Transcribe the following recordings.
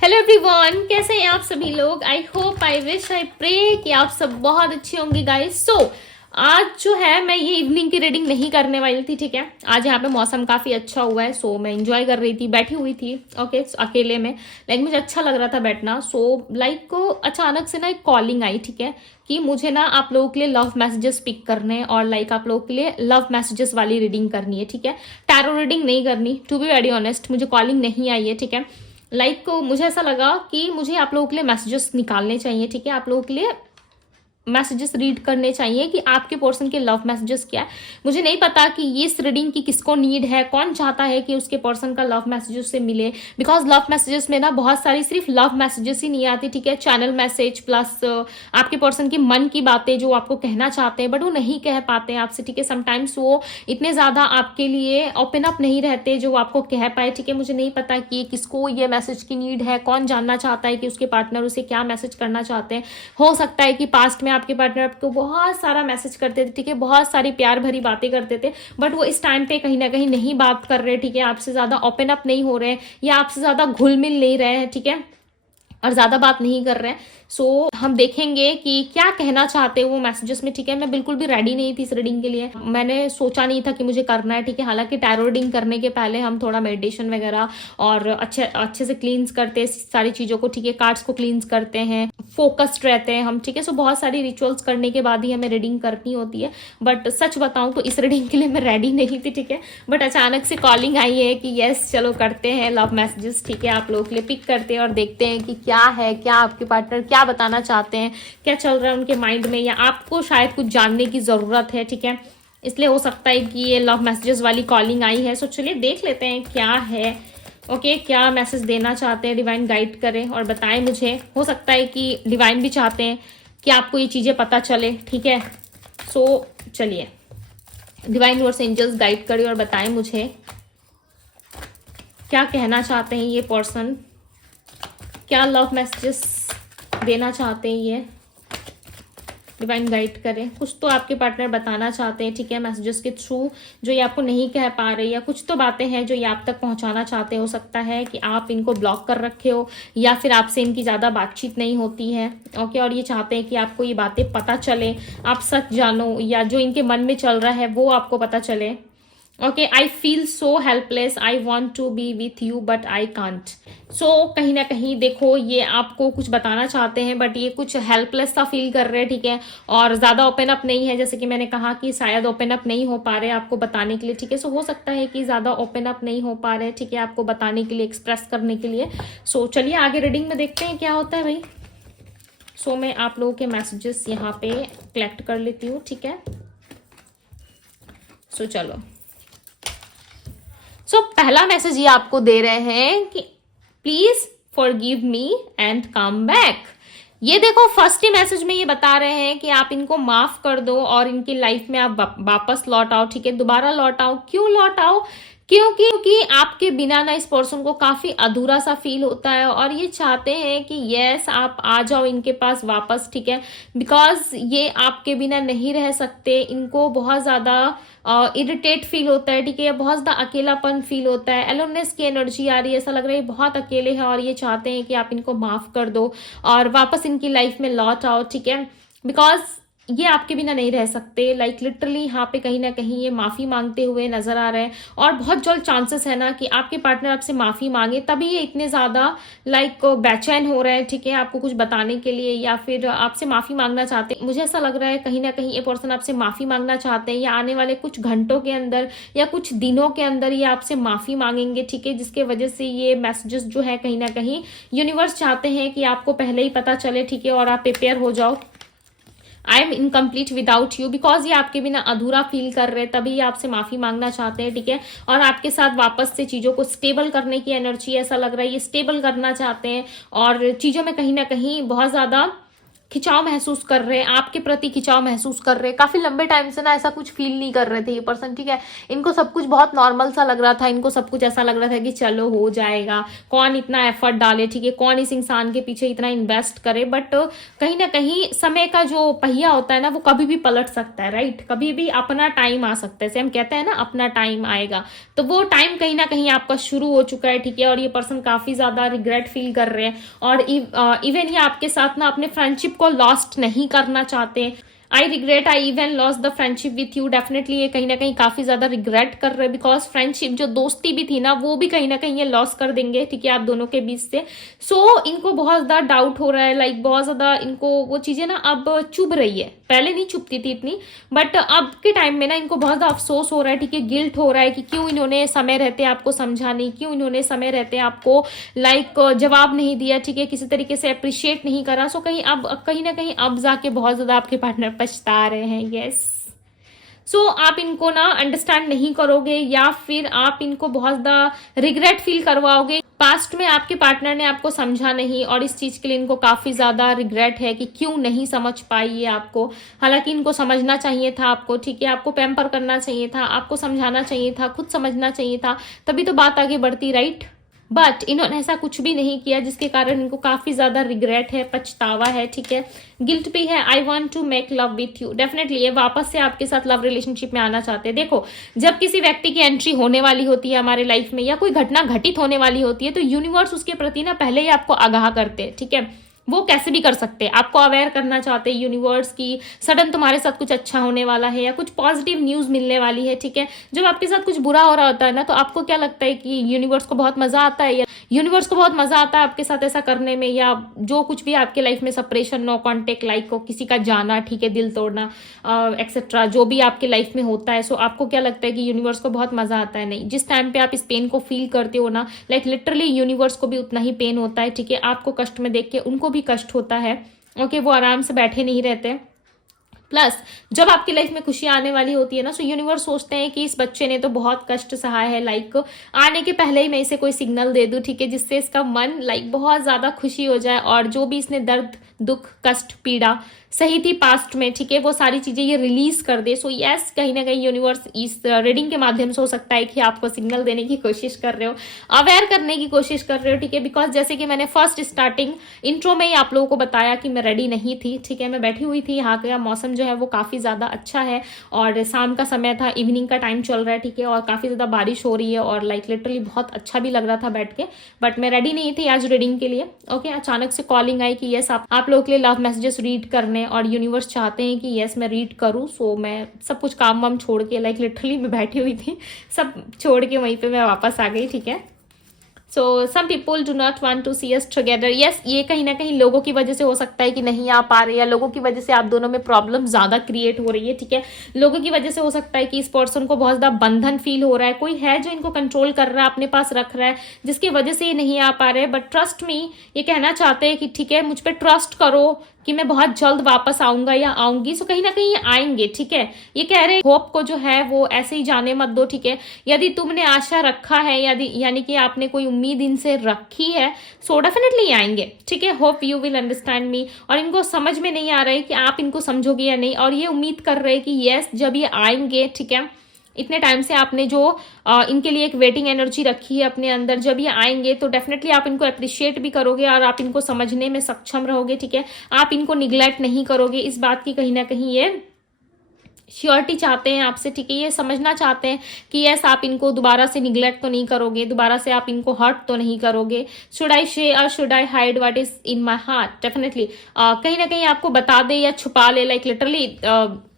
Hello everyone, कैसे हैं आप सभी लोग। I hope, I wish, I pray कि आप सब बहुत अच्छे होंगे गाइस। आज जो है मैं ये इवनिंग की रीडिंग नहीं करने वाली थी, ठीक है। आज यहाँ पे मौसम काफी अच्छा हुआ है, सो मैं एंजॉय कर रही थी, बैठी हुई थी ओके अकेले में। लाइक मुझे अच्छा लग रहा था बैठना। लाइक को अचानक से ना एक कॉलिंग आई, ठीक है, कि मुझे ना आप लोगों के लिए लव मैसेजेस पिक करने हैं और लाइक आप लोगों के लिए लव मैसेजेस वाली रीडिंग करनी है, ठीक है। टैरो रीडिंग नहीं करनी, टू बी वेरी ऑनेस्ट मुझे कॉलिंग नहीं आई है, ठीक है। मुझे ऐसा लगा कि मुझे आप लोगों के लिए मैसेजेस निकालने चाहिए, ठीक है। आप लोगों के लिए मैसेजेस रीड करने चाहिए कि आपके पर्सन के लव मैसेजेस क्या है। मुझे नहीं पता कि ये इस रीडिंग की किसको नीड है, कौन चाहता है कि उसके पर्सन का लव मैसेजेस से मिले। बिकॉज लव मैसेजेस में ना बहुत सारी सिर्फ लव मैसेजेस ही नहीं आती, ठीक है। चैनल मैसेज प्लस आपके पर्सन की मन की बातें जो आपको कहना चाहते हैं बट वो नहीं कह पाते हैं आपसे, ठीक है। समटाइम्स वो इतने ज्यादा आपके लिए ओपन अप नहीं रहते जो आपको कह पाए, ठीक है। मुझे नहीं पता कि किसको ये मैसेज की नीड है, कौन जानना चाहता है कि उसके पार्टनर उसे क्या मैसेज करना चाहते हैं। हो सकता है कि पास्ट में आपके पार्टनर आपको बहुत सारा मैसेज करते थे, ठीक है, बहुत सारी प्यार भरी बातें करते थे, बट वो इस टाइम पे कहीं ना कहीं नहीं बात कर रहे, ठीक है। आपसे ज्यादा ओपन अप नहीं हो रहे या आपसे ज्यादा घुल मिल नहीं रहे हैं, ठीक है, और ज्यादा बात नहीं कर रहे हैं। हम देखेंगे कि क्या कहना चाहते हैं वो मैसेजेस में, ठीक है। मैं बिल्कुल भी रेडी नहीं थी इस रीडिंग के लिए, मैंने सोचा नहीं था कि मुझे करना है, ठीक है। हालांकि टैरो रीडिंग करने के पहले हम थोड़ा मेडिटेशन वगैरह और अच्छे से क्लींस करते हैं सारी चीजों को, ठीक है। कार्ड्स को क्लींस करते हैं, फोकस्ड रहते हैं हम, ठीक है। बहुत सारी रिचुअल्स करने के बाद ही हमें रीडिंग करनी होती है। बट सच बताऊं तो इस रीडिंग के लिए मैं रेडी नहीं थी, ठीक है। बट अचानक से कॉलिंग आई है कि यस चलो करते हैं लव मैसेजेस, ठीक है। आप लोगों के लिए पिक करते हैं और देखते हैं कि क्या है, क्या आपके पार्टनर क्या बताना चाहते हैं, क्या चल रहा है उनके माइंड में, या आपको शायद कुछ जानने की जरूरत है, ठीक है। इसलिए हो सकता है कि ये लव मैसेजेस वाली कॉलिंग आई है। चलिए देख लेते हैं क्या है ओके क्या मैसेज देना चाहते हैं। डिवाइन गाइड करें और बताएं मुझे। हो सकता है कि डिवाइन भी चाहते हैं कि आपको ये चीजें पता चले, ठीक है। चलिए डिवाइन यूनिवर्स एंजल्स गाइड करें और बताएं मुझे क्या कहना चाहते हैं ये पर्सन, क्या लव मैसेजेस देना चाहते हैं ये। डिवाइन गाइड करें, कुछ तो आपके पार्टनर बताना चाहते हैं, ठीक है, मैसेजेस के थ्रू, जो ये आपको नहीं कह पा रहे, या कुछ तो बातें हैं जो ये आप तक पहुंचाना चाहते हैं। हो सकता है कि आप इनको ब्लॉक कर रखे हो या फिर आपसे इनकी ज्यादा बातचीत नहीं होती है ओके, और ये चाहते हैं कि आपको ये बातें पता चले, आप सच जानो, या जो इनके मन में चल रहा है वो आपको पता चले okay. I feel so helpless, I want to be with you but I can't. कहीं ना कहीं देखो ये आपको कुछ बताना चाहते हैं बट ये कुछ हेल्पलेस सा फील कर रहे हैं, ठीक है, और ज्यादा ओपन अप नहीं है। जैसे कि मैंने कहा कि शायद ओपन अप नहीं हो पा रहे आपको बताने के लिए, ठीक है। हो सकता है कि ज्यादा ओपन अप नहीं हो पा रहे, ठीक है, आपको बताने के लिए, एक्सप्रेस करने के लिए। चलिए आगे रीडिंग में देखते हैं क्या होता है भाई। मैं आप लोगों के मैसेजेस यहाँ पे कलेक्ट कर लेती हूँ, ठीक है। चलो पहला मैसेज ये आपको दे रहे हैं कि please forgive me and come back. ये देखो फर्स्ट ही मैसेज में ये बता रहे हैं कि आप इनको माफ कर दो और इनकी लाइफ में आप वापस लौट आओ, ठीक है, दोबारा लौट आओ। क्यों लौट आओ? क्योंकि आपके बिना ना इस पर्सन को काफी अधूरा सा फील होता है और ये चाहते हैं कि यस आप आ जाओ इनके पास वापस, ठीक है। बिकॉज ये आपके बिना नहीं रह सकते, इनको बहुत ज्यादा इरिटेट फील होता है, ठीक है, बहुत ज्यादा अकेलापन फील होता है, एलोनेस की एनर्जी आ रही है, ऐसा लग रहा है बहुत अकेले हैं और ये चाहते हैं कि आप इनको माफ कर दो और वापस इनकी लाइफ में लौट आओ, ठीक है। बिकॉज ये आपके बिना नहीं रह सकते। लिटरली यहाँ पे कहीं ना कहीं ये माफी मांगते हुए नजर आ रहे हैं और बहुत जल्द चांसेस है ना कि आपके पार्टनर आपसे माफी मांगे, तभी ये इतने ज्यादा बेचैन हो रहे हैं, ठीक है, आपको कुछ बताने के लिए या फिर आपसे माफी मांगना चाहते हैं। मुझे ऐसा लग रहा है कहीं ना कहीं ये पर्सन आपसे माफी मांगना चाहते हैं या आने वाले कुछ घंटों के अंदर या कुछ दिनों के अंदर ये आपसे माफी मांगेंगे, ठीक है, जिसके वजह से ये मैसेजेस जो है कहीं ना कहीं यूनिवर्स चाहते हैं कि आपको पहले ही पता चले, ठीक है, और आप प्रिपेयर हो जाओ। I am incomplete without you, because ये आपके बिना अधूरा फील कर रहे हैं, तभी ये आपसे माफी मांगना चाहते हैं, ठीक है, और आपके साथ वापस से चीजों को स्टेबल करने की एनर्जी ऐसा लग रहा है, ये स्टेबल करना चाहते हैं और चीजों में कहीं ना कहीं बहुत ज्यादा खिंचाव महसूस कर रहे हैं, आपके प्रति खिंचाव महसूस कर रहे हैं। काफी लंबे टाइम से ना ऐसा कुछ फील नहीं कर रहे थे ये पर्सन, ठीक है। इनको सब कुछ बहुत नॉर्मल सा लग रहा था, इनको सब कुछ ऐसा लग रहा था कि चलो हो जाएगा, कौन इतना एफर्ट डाले, ठीक है, कौन इस इंसान के पीछे इतना इन्वेस्ट करे। बट कहीं ना कहीं समय का जो पहिया होता है ना, वो कभी भी पलट सकता है, राइट। कभी भी अपना टाइम आ सकता है, जैसे हम कहते हैं ना अपना टाइम आएगा, तो वो टाइम कहीं ना कहीं आपका शुरू हो चुका है, ठीक है। और ये पर्सन काफी ज्यादा रिग्रेट फील कर रहे हैं, और इवन ये आपके साथ ना अपने फ्रेंडशिप को लॉस्ट नहीं करना चाहते। I regret I even loss the friendship with you, definitely ये कहीं ना कहीं काफी ज्यादा रिग्रेट कर रहे हैं, बिकॉज फ्रेंडशिप जो दोस्ती भी थी ना, वो भी कहीं ना कहीं ये लॉस कर देंगे, ठीक है, आप दोनों के बीच से। सो इनको बहुत ज्यादा डाउट हो रहा है, लाइक बहुत ज्यादा इनको वो चीजें ना अब चुभ रही है। पहले नहीं चुभती थी इतनी, बट अब के टाइम में ना इनको बहुत ज्यादा अफसोस हो रहा है, ठीक है, गिल्ट हो रहा है कि क्यों इन्होंने समय रहते आपको समझा नहीं, क्यों इन्होंने समय रहते आपको लाइक जवाब नहीं दिया, ठीक है, किसी तरीके से अप्रिशिएट नहीं करा। सो कहीं ना कहीं अब जाके बहुत ज्यादा आपके पार्टनर पछता रहे हैं, यस। सो आप इनको ना अंडरस्टैंड नहीं करोगे, या फिर आप इनको बहुत ज्यादा रिग्रेट फील करवाओगे। पास्ट में आपके पार्टनर ने आपको समझा नहीं, और इस चीज के लिए इनको काफी ज्यादा रिग्रेट है कि क्यों नहीं समझ पाई ये आपको। हालांकि इनको समझना चाहिए था आपको, ठीक है, आपको पैम्पर करना चाहिए था, आपको समझाना चाहिए था, खुद समझना चाहिए था, तभी तो बात आगे बढ़ती, राइट। बट इन्होंने ऐसा कुछ भी नहीं किया, जिसके कारण इनको काफी ज्यादा रिग्रेट है, पछतावा है, ठीक है, गिल्ट भी है। I want to make love with you, definitely ये वापस से आपके साथ लव रिलेशनशिप में आना चाहते हैं। देखो, जब किसी व्यक्ति की एंट्री होने वाली होती है हमारे लाइफ में, या कोई घटना घटित होने वाली होती है, तो यूनिवर्स उसके प्रति ना पहले ही आपको आगाह करते हैं, ठीक है। वो कैसे भी कर सकते हैं, आपको अवेयर करना चाहते हैं यूनिवर्स की सडन तुम्हारे साथ कुछ अच्छा होने वाला है, या कुछ पॉजिटिव न्यूज मिलने वाली है, ठीक है। जब आपके साथ कुछ बुरा हो रहा होता है ना, तो आपको क्या लगता है कि यूनिवर्स को बहुत मजा आता है, या यूनिवर्स को बहुत मजा आता है आपके साथ ऐसा करने में, या जो कुछ भी आपके लाइफ में सेपरेशन, नो कॉन्टेक्ट, लाइक किसी का जाना, ठीक है, दिल तोड़ना एक्सेट्रा, जो भी आपके लाइफ में होता है। सो आपको क्या लगता है कि यूनिवर्स को बहुत मजा आता है? नहीं, जिस टाइम पे आप इस पेन को फील करते हो ना, लाइक लिटरली यूनिवर्स को भी उतना ही पेन होता है, ठीक है। आपको कष्ट में देख के उनको भी कष्ट होता है, ओके, वो आराम से बैठे नहीं रहते। प्लस जब आपकी लाइफ में खुशी आने वाली होती है ना, सो यूनिवर्स सोचते हैं कि इस बच्चे ने तो बहुत कष्ट सहा है, लाइक आने के पहले ही मैं इसे कोई सिग्नल दे दूं, ठीक है, जिससे इसका मन लाइक बहुत ज्यादा खुशी हो जाए, और जो भी इसने दर्द, दुख, कष्ट, पीड़ा सही थी पास्ट में, ठीक है, वो सारी चीजें ये रिलीज कर दे। सो यस, कहीं ना कहीं यूनिवर्स इस रीडिंग के माध्यम से हो सकता है कि आपको सिग्नल देने की कोशिश कर रहे हो, अवेयर करने की कोशिश कर रहे हो, ठीक है। बिकॉज जैसे कि मैंने फर्स्ट स्टार्टिंग इंट्रो में ही आप लोगों को बताया कि मैं रेडी नहीं थी, ठीक है, मैं बैठी हुई थी। यहाँ का मौसम जो है वो काफी ज्यादा अच्छा है, और शाम का समय था, इवनिंग का टाइम चल रहा है, ठीक है, और काफी ज्यादा बारिश हो रही है, और लाइक लिटरली बहुत अच्छा भी लग रहा था बैठ के। बट मैं रेडी नहीं थी आज रीडिंग के लिए, ओके। अचानक से कॉलिंग आई कि यस आप लोगों के लिए लव मैसेजेस रीड करने, और यूनिवर्स चाहते हैं कि यस मैं रीड करूं। सो मैं सब कुछ काम वाम छोड़ के, लाइक लिटरली मैं बैठी हुई थी, सब छोड़ के वहीं पे मैं वापस आ गई, ठीक है। So some people do not want to see us together, yes, ये कहीं ना कहीं लोगों की वजह से हो सकता है कि नहीं आ पा रहे, या लोगों की वजह से आप दोनों में प्रॉब्लम ज्यादा क्रिएट हो रही है, ठीक है। लोगों की वजह से हो सकता है कि इस पर्सन को बहुत ज्यादा बंधन फील हो रहा है, कोई है जो इनको कंट्रोल कर रहा है, अपने पास रख रहा है, जिसकी वजह से ये नहीं आ पा रहे। बट ट्रस्ट मी, ये कहना चाहते हैं कि ठीक है, मुझ पर ट्रस्ट करो कि मैं बहुत जल्द वापस आऊंगा या आऊंगी। सो कहीं ना कहीं ये आएंगे, ठीक है। ये कह रहे होप को जो है वो ऐसे ही जाने मत दो, ठीक है। यदि तुमने आशा रखा है, यानी कि आपने कोई उम्मीद इनसे रखी है, सो डेफिनेटली आएंगे, ठीक है। Hope you will understand me. और इनको समझ में नहीं आ रहा है कि आप इनको समझोगे या नहीं, और ये उम्मीद कर रहे हैं कि यस जब ये आएंगे, ठीक है, इतने टाइम से आपने जो इनके लिए एक वेटिंग एनर्जी रखी है अपने अंदर, जब ये आएंगे तो डेफिनेटली आप इनको अप्रिशिएट भी करोगे, और आप इनको समझने में सक्षम रहोगे, ठीक है। आप इनको निग्लेक्ट नहीं करोगे, इस बात की कहीं ना कहीं ये श्योरिटी चाहते हैं आपसे, ठीक है। ये समझना चाहते हैं कि यस आप इनको दोबारा से निग्लेक्ट तो नहीं करोगे, दोबारा से आप इनको हर्ट तो नहीं करोगे। शुड आई शेयर और should I hide what is in my heart, definitely कहीं ना कहीं आपको बता दे या छुपा ले, लाइक लिटरली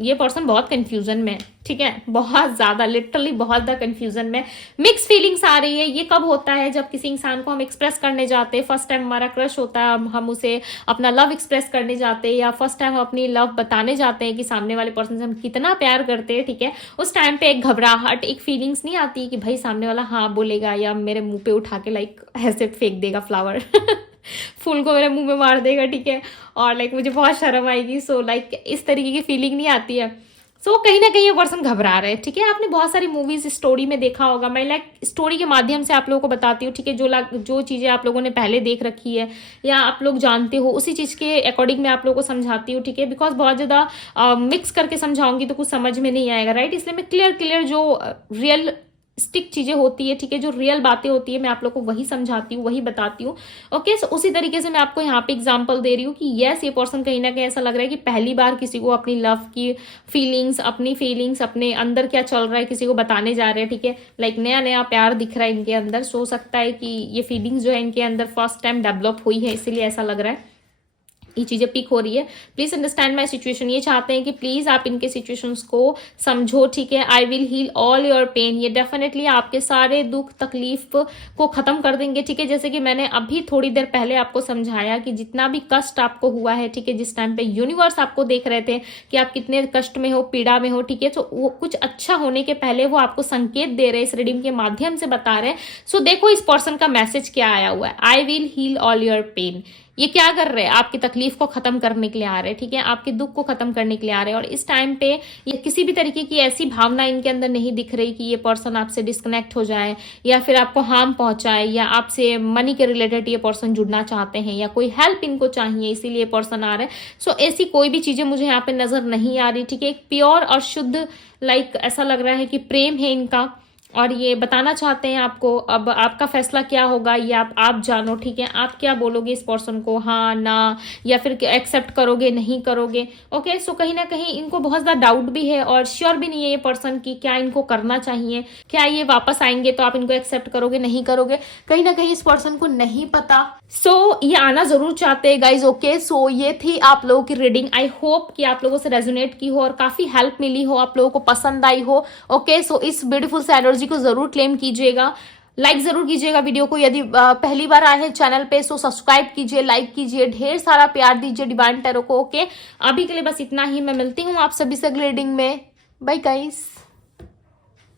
ये पर्सन बहुत कंफ्यूजन में, ठीक है, बहुत ज्यादा, लिटरली बहुत ज्यादा कंफ्यूजन में, मिक्स फीलिंग्स आ रही है। ये कब होता है? जब किसी इंसान को हम एक्सप्रेस करने जाते हैं, फर्स्ट टाइम हमारा क्रश होता है, हम उसे अपना लव एक्सप्रेस करने जाते हैं, या फर्स्ट टाइम हम अपनी लव बताने जाते हैं कि सामने वाले पर्सन से हम कितना प्यार करते हैं, ठीक है। उस टाइम पे एक घबराहट, एक फीलिंग्स नहीं आती कि भाई सामने वाला हाँ बोलेगा, या मेरे मुंह पे उठा के लाइक ऐसे फेंक देगा फ्लावर फूल को मेरे मुंह में मार देगा, ठीक है, और लाइक मुझे बहुत शर्म आएगी। सो लाइक इस तरीके की फीलिंग नहीं आती है। सो कहीं ना कहीं ये पर्सन घबरा रहे हैं, ठीक है। आपने बहुत सारी मूवीज स्टोरी में देखा होगा, मैं लाइक स्टोरी के माध्यम से आप लोगों को बताती हूँ, ठीक है। जो चीज़ें आप लोगों ने पहले देख रखी है या आप लोग जानते हो उसी चीज़ के अकॉर्डिंग मैं आप लोगों को समझाती हूँ, ठीक है। बिकॉज बहुत ज़्यादा मिक्स करके समझाऊंगी तो कुछ समझ में नहीं आएगा, राइट। इसलिए मैं क्लियर जो रियल स्टिक चीजें होती है, ठीक है, जो रियल बातें होती है मैं आप लोग को वही समझाती हूँ, वही बताती हूँ। ओके, सो उसी तरीके से मैं आपको यहाँ पे एग्जांपल दे रही हूँ कि यस, ये पर्सन कहीं ना कहीं ऐसा लग रहा है कि पहली बार किसी को अपनी लव की अपनी फीलिंग्स, अपने अंदर क्या चल रहा है किसी को बताने जा रहे हैं, ठीक है। लाइक नया नया प्यार दिख रहा है इनके अंदर। सो सकता है कि ये फीलिंग्स जो है इनके अंदर फर्स्ट टाइम डेवलप हुई है, इसीलिए ऐसा लग रहा है, ये चीजें पिक हो रही है। Please understand my situation. ये चाहते हैं कि प्लीज आप इनके सिचुएशंस को समझो, ठीक है। I will heal all your pain, ये डेफिनेटली आपके सारे दुख तकलीफ को खत्म कर देंगे, ठीक है। जैसे कि मैंने अभी थोड़ी देर पहले आपको समझाया कि जितना भी कष्ट आपको हुआ है, ठीक है, जिस टाइम पे यूनिवर्स आपको देख रहे थे कि आप कितने कष्ट में हो, पीड़ा में हो, ठीक है, तो वो कुछ अच्छा होने के पहले वो आपको संकेत दे रहे हैं, इस रीडिंग के माध्यम से बता रहे हैं। सो देखो इस पर्सन का मैसेज क्या आया हुआ है। I will heal all your pain, ये क्या कर रहे हैं, आपकी तकलीफ को खत्म करने के लिए आ रहे हैं, ठीक है, आपके दुख को खत्म करने के लिए आ रहे हैं। और इस टाइम पे ये किसी भी तरीके की ऐसी भावना इनके अंदर नहीं दिख रही कि ये पर्सन आपसे डिस्कनेक्ट हो जाए या फिर आपको हार्म पहुंचाए या आपसे मनी के रिलेटेड ये पर्सन जुड़ना चाहते हैं या कोई हेल्प इनको चाहिए, इसीलिए पर्सन आ रहे हैं। सो ऐसी कोई भी चीजें मुझे यहाँ पे नजर नहीं आ रही, ठीक है। एक प्योर और शुद्ध लाइक ऐसा लग रहा है कि प्रेम है इनका और ये बताना चाहते हैं आपको। अब आपका फैसला क्या होगा ये आप जानो, ठीक है। आप क्या बोलोगे इस पर्सन को, हाँ ना, या फिर एक्सेप्ट करोगे नहीं करोगे। ओके, सो कहीं ना कहीं इनको बहुत ज़्यादा डाउट भी है और श्योर भी नहीं है ये पर्सन की क्या इनको करना चाहिए, क्या ये वापस आएंगे तो आप इनको एक्सेप्ट करोगे नहीं करोगे, कहीं ना कहीं इस पर्सन को नहीं पता। सो ये आना जरूर चाहते हैं गाइज। ओके, सो ये थी आप लोगों की रीडिंग। आई होप कि आप लोगों से रेजोनेट की हो और काफी हेल्प मिली हो, आप लोगों को पसंद आई हो। ओके, सो इस ब्यूटीफुल से एनर्जी को जरूर क्लेम कीजिएगा, लाइक जरूर कीजिएगा वीडियो को। यदि पहली बार आए हैं चैनल पे सो सब्सक्राइब कीजिए, लाइक कीजिए, ढेर सारा प्यार दीजिए डिवाइन टैरो को। ओके, अभी के लिए बस इतना ही। मैं मिलती हूँ आप सभी से अगले रीडिंग में। Bye guys.